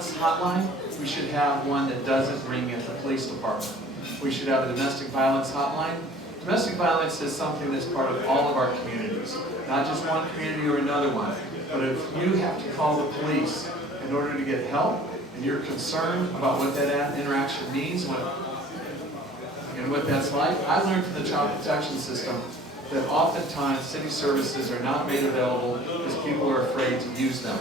violence hotline, we should have one that doesn't ring at the police department. We should have a domestic violence hotline. Domestic violence is something that's part of all of our communities, not just one community or another one. But if you have to call the police in order to get help, and you're concerned about what that interaction means and what that's like, I learned from the child protection system that oftentimes city services are not made available because people are afraid to use them.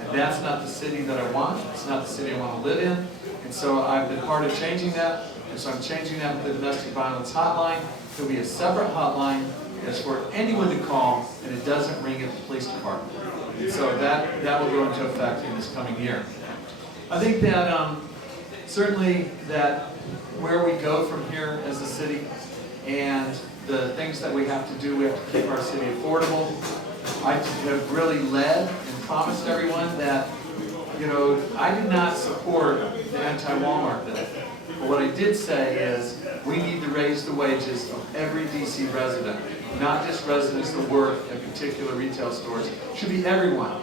And that's not the city that I want. It's not the city I want to live in. And so I've been part of changing that. And so I'm changing that with the domestic violence hotline. There'll be a separate hotline that's for anyone to call, and it doesn't ring at the police department. And so that will go into effect in this coming year. I think that certainly that where we go from here as a city and the things that we have to do, we have to keep our city affordable. I have really led and promised everyone that, you know, I did not support the anti-Walmart bill. But what I did say is we need to raise the wages of every DC resident, not just residents that work at particular retail stores. It should be everyone.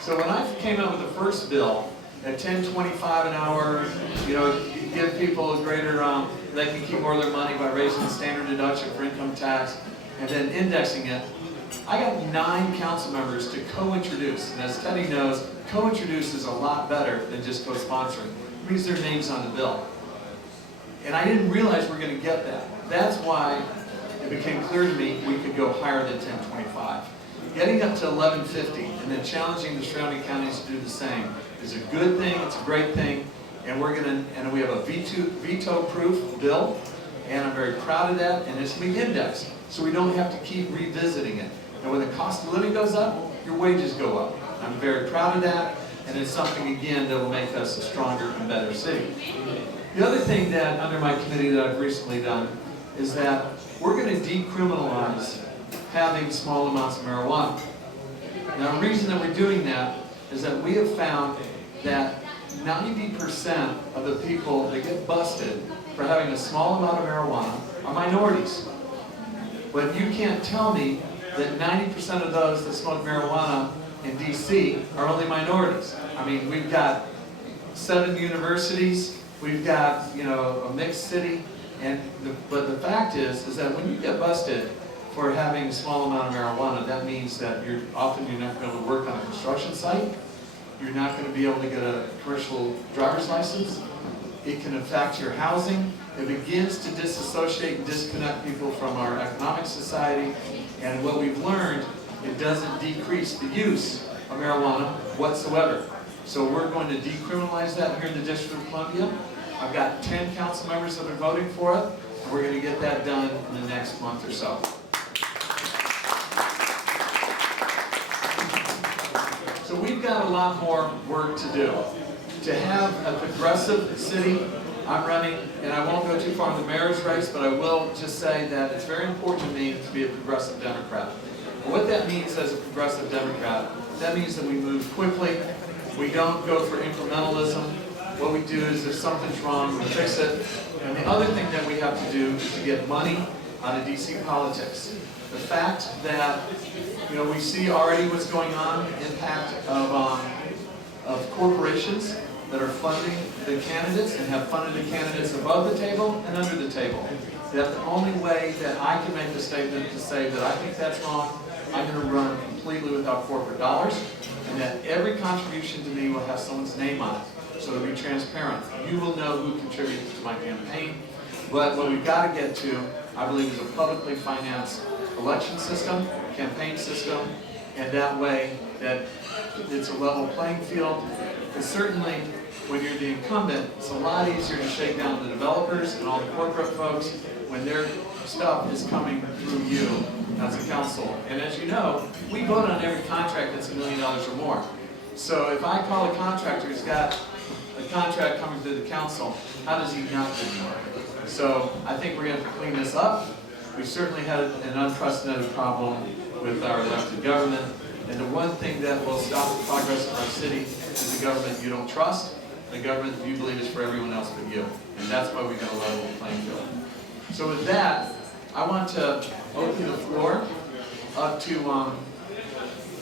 So when I came out with the first bill at $10.25 an hour, you know, give people a greater, they can keep more of their money by raising the standard deduction for income tax and then indexing it. I got 9 council members to co-introduce, and as Teddy knows, co-introduce is a lot better than just co-sponsoring. It means their names on the bill. And I didn't realize we were going to get that. That's why it became clear to me we could go higher than $10.25. Getting up to $11.50 and then challenging the surrounding counties to do the same is a good thing. It's a great thing, and we have a veto-proof bill, and I'm very proud of that. And it's going to be indexed, so we don't have to keep revisiting it. And when the cost of living goes up, your wages go up. I'm very proud of that, and it's something again that will make us a stronger and better city. The other thing that under my committee that I've recently done is that we're going to decriminalize having small amounts of marijuana. Now, the reason that we're doing that is that we have found that 90% of the people that get busted for having a small amount of marijuana are minorities. But you can't tell me that 90% of those that smoke marijuana in DC are only minorities. I mean, we've got 7 universities, we've got, you know, a mixed city, but the fact is that when you get busted for having a small amount of marijuana, that means that you're not going to be able to work on a construction site. You're not going to be able to get a commercial driver's license. It can affect your housing. It begins to disassociate and disconnect people from our economic society. And what we've learned, it doesn't decrease the use of marijuana whatsoever. So we're going to decriminalize that here in the District of Columbia. I've got 10 council members that are voting for it, and we're going to get that done in the next month or so. So we've got a lot more work to do. To have a progressive city, I'm running, and I won't go too far in the mayor's race, but I will just say that it's very important to me to be a progressive Democrat. And what that means as a progressive Democrat, that means that we move quickly, we don't go for incrementalism. What we do is if something's wrong, we fix it. And the other thing that we have to do is to get money out of DC politics. The fact that, you know, we see already what's going on, the impact of corporations that are funding the candidates and have funded the candidates above the table and under the table. That the only way that I can make the statement to say that I think that's wrong, I'm going to run completely without corporate dollars, and that every contribution to me will have someone's name on it. So it'll be transparent. You will know who contributed to my campaign. But what we've got to get to, I believe, is a publicly financed election system, campaign system, and that way that it's a level playing field. And certainly, when you're the incumbent, it's a lot easier to shake down the developers and all the corporate folks when their stuff is coming through you as a council. And as you know, we vote on every contract that's $1 million or more. So if I call a contractor who's got a contract coming through the council, how does he not do more? So I think we're going to clean this up. We've certainly had an unprecedented problem with our elected government. And the one thing that will stop the progress of our city is the government you don't trust, the government that you believe is for everyone else but you. And that's why we've got a level playing field. So with that, I want to open the floor up to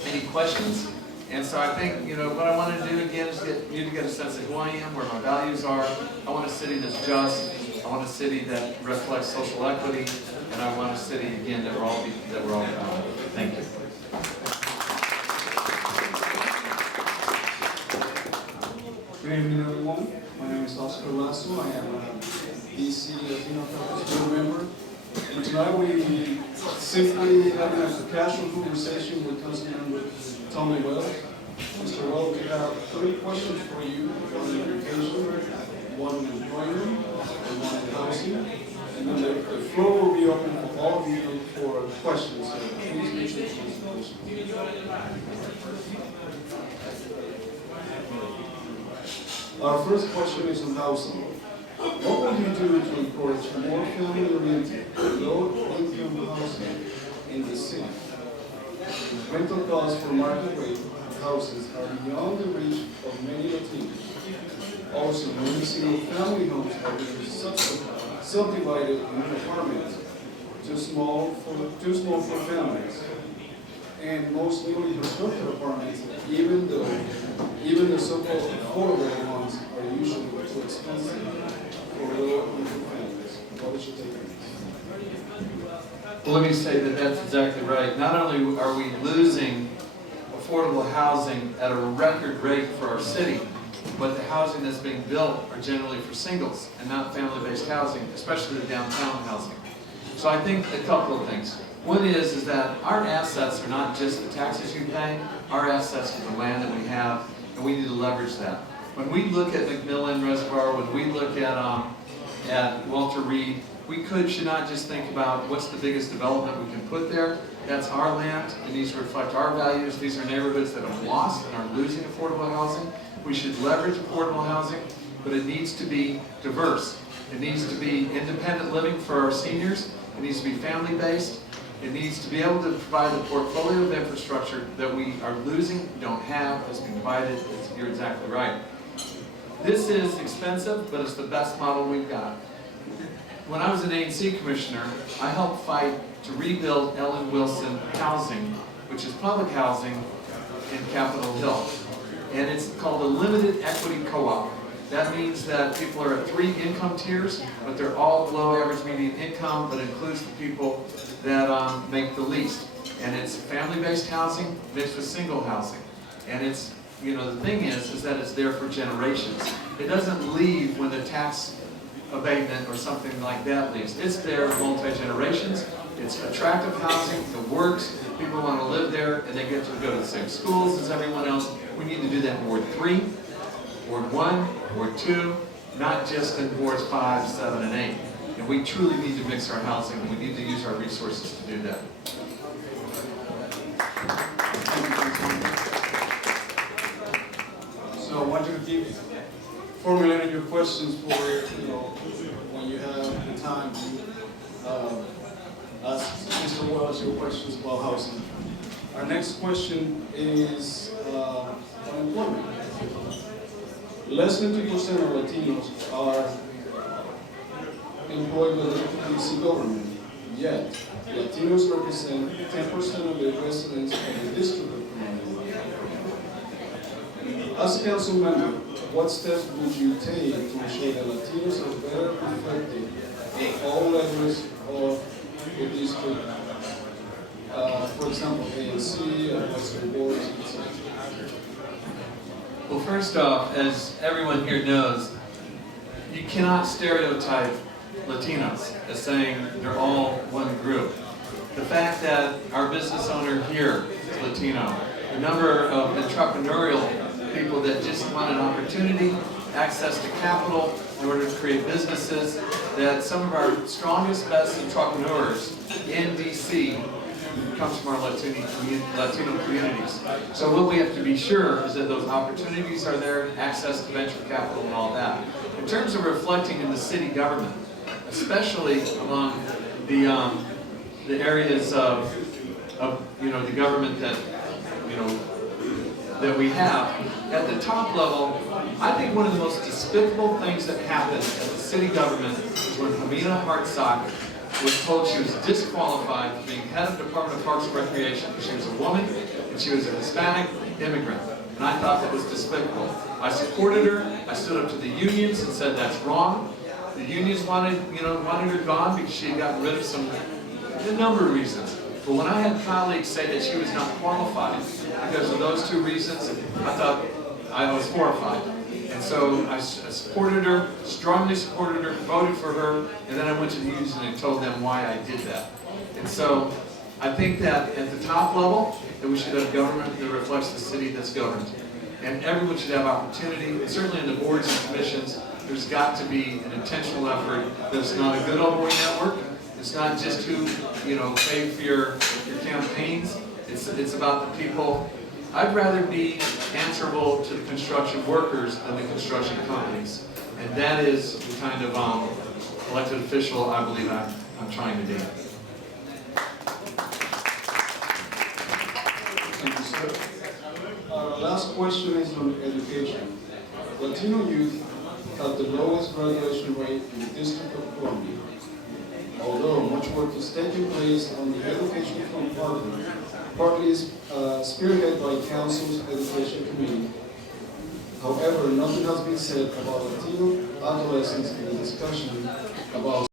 Any questions? And so I think, what I want to do again is get you to get a sense of who I am, where my values are. I want a city that's just. I want a city that reflects social equity, and I want a city again that we're all proud of. Thank you. Good evening, everyone. My name is Oscar Lasso. I am a DC Latino Caucus member. And tonight we simply having a casual conversation with Councilmember Tommy Wells. Mr. Wells, we have 3 questions for you: one on education, one on employment, and one on housing. And then the floor will be open for all of you for questions. So please make sure to answer questions. Our first question is on housing. What will you do to encourage more family-oriented, low-income housing in the city? Rental costs for market rate houses are beyond the reach of many Latinos. Also, many single-family homes are being subdivided into apartments, too small for families. And most newly constructed apartments, even the so-called affordable ones, are usually too expensive for low-income families. What is your take on this? Well, let me say that that's exactly right. Not only are we losing affordable housing at a record rate for our city, but the housing that's being built are generally for singles and not family-based housing, especially the downtown housing. So I think a couple of things. One is that our assets are not just the taxes you pay, our assets are the land that we have, and we need to leverage that. When we look at McMillan Reservoir, when we look at Walter Reed, we should not just think about what's the biggest development we can put there. That's our land. It needs to reflect our values. These are neighborhoods that have lost and are losing affordable housing. We should leverage affordable housing, but it needs to be diverse. It needs to be independent living for our seniors. It needs to be family-based. It needs to be able to provide a portfolio of infrastructure that we are losing, don't have, that's being divided. You're exactly right. This is expensive, but it's the best model we've got. When I was an ANC commissioner, I helped fight to rebuild Ellen Wilson housing, which is public housing in Capitol Hill. And it's called a limited equity co-op. That means that people are at 3 income tiers, but they're all below average median income, but includes the people that make the least. And it's family-based housing mixed with single housing. And it's, the thing is that it's there for generations. It doesn't leave when the tax abatement or something like that leaves. It's there multi-generations. It's attractive housing, it works, people want to live there, and they get to go to the same schools as everyone else. We need to do that in Ward 3, Ward 1, Ward 2, not just in Wards 5, 7, and 8. And we truly need to mix our housing, and we need to use our resources to do that. So I want you to keep formulating your questions for, when you have the time to ask Mr. Wells your questions about housing. Our next question is unemployment. Less than 2% of Latinos are employed by the DC government, yet Latinos represent 10% of the residents of the District of Columbia. As a council member, what steps would you take to ensure that Latinos are better reflected at all levels of the district? For example, ANC, Western boards, etc. Well, first off, as everyone here knows, you cannot stereotype Latinos as saying they're all one group. The fact that our business owner here is Latino, the number of entrepreneurial people that just want an opportunity, access to capital in order to create businesses, that some of our strongest, best entrepreneurs in DC comes from our Latino communities. So what we have to be sure is that those opportunities are there, access to venture capital and all that. In terms of reflecting in the city government, especially among the areas of the government that that we have, at the top level, I think one of the most despicable things that happened at the city government was when Hamina Hartsock was told she was disqualified from being head of Department of Parks and Recreation because she was a woman and she was a Hispanic immigrant. And I thought that was despicable. I supported her. I stood up to the unions and said that's wrong. The unions wanted her gone because she had gotten rid of a number of reasons. But when I had colleagues say that she was not qualified because of those two reasons, I thought I was horrified. And so I supported her, strongly supported her, voted for her, and then I went to the unions and told them why I did that. And so I think that at the top level, that we should have government that reflects the city that's governed. And everyone should have opportunity, and certainly in the boards and commissions, there's got to be an intentional effort. There's not a good old boy network. It's not just who, pay for your campaigns. It's about the people. I'd rather be answerable to the construction workers than the construction companies. And that is the kind of elected official I believe I'm trying to do. Thank you, sir. Our last question is on education. Latino youth have the lowest graduation rate in the District of Columbia. Although much work is taking place on the education front partly is spearheaded by Council's Education Committee. However, nothing has been said about Latino adolescents in the discussion about